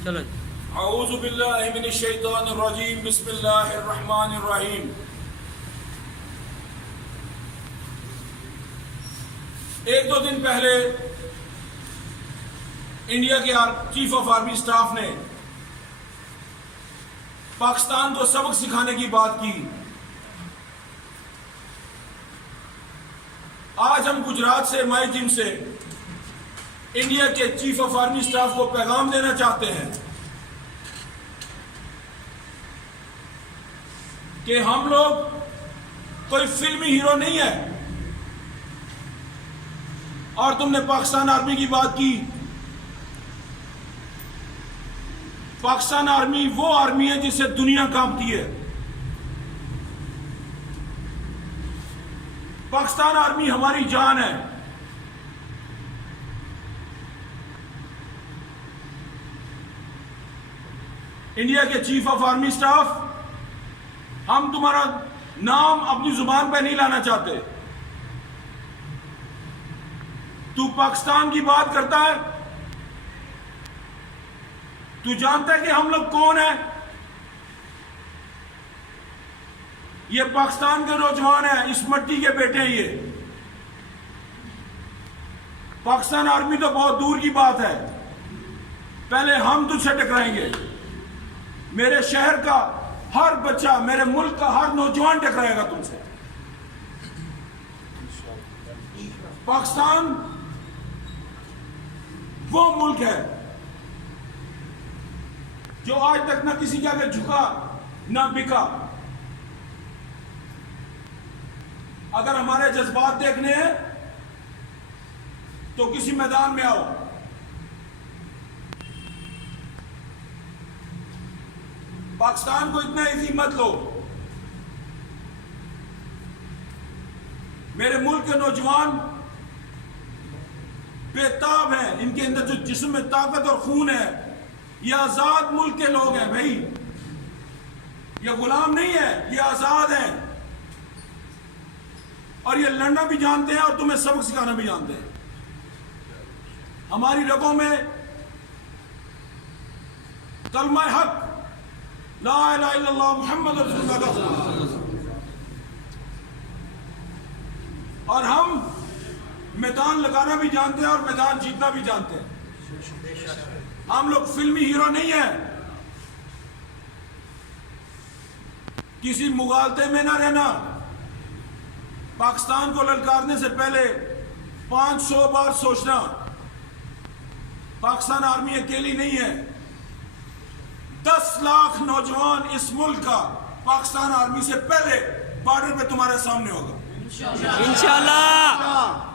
चलो औज़ु बिल्लाहि मिनश शैतानिर रजीम बिस्मिल्लाहिर रहमानिर रहीम। एक दो दिन पहले इंडिया के चीफ ऑफ आर्मी स्टाफ ने पाकिस्तान को सबक सिखाने की बात की। आज हम गुजरात से माई जिम से इंडिया के चीफ ऑफ आर्मी स्टाफ को पैगाम देना चाहते हैं कि हम लोग कोई फिल्मी हीरो नहीं है। और तुमने पाकिस्तान आर्मी की बात की। पाकिस्तान आर्मी वो आर्मी है जिससे दुनिया कांपती है। पाकिस्तान आर्मी हमारी जान है। इंडिया के चीफ ऑफ आर्मी स्टाफ, हम तुम्हारा नाम अपनी जुबान पे नहीं लाना चाहते। तू पाकिस्तान की बात करता है, तू जानता है कि हम लोग कौन है? ये पाकिस्तान के नौजवान हैं, इस मिट्टी के बेटे हैं। ये पाकिस्तान आर्मी तो बहुत दूर की बात है, पहले हम तुझसे टकराएंगे। मेरे शहर का हर बच्चा, मेरे मुल्क का हर नौजवान टकराएगा तुमसे। पाकिस्तान वो मुल्क है जो आज तक ना किसी के आगे झुका ना बिका। अगर हमारे जज्बात देखने हैं तो किसी मैदान में आओ। पाकिस्तान को इतना इजी मत लो। मेरे मुल्क के नौजवान बेताब हैं, इनके अंदर जो जिस्म में ताकत और खून है। ये आजाद मुल्क के लोग हैं भाई, ये गुलाम नहीं है, ये आजाद हैं। और ये लड़ना भी जानते हैं और तुम्हें सबक सिखाना भी जानते हैं। हमारी रगों में कलमा हक ला इलाहा इल्लल्लाह मुहम्मद रसूलुल्लाह, और हम मैदान लगाना भी जानते हैं और मैदान जीतना भी जानते हैं। हम लोग फिल्मी हीरो नहीं है। किसी मुगालते में ना रहना। पाकिस्तान को ललकारने से पहले 500 बार सोचना। पाकिस्तान आर्मी अकेली नहीं है। 10 लाख नौजवान इस मुल्क का पाकिस्तान आर्मी से पहले बॉर्डर पे तुम्हारे सामने होगा इंशाअल्लाह।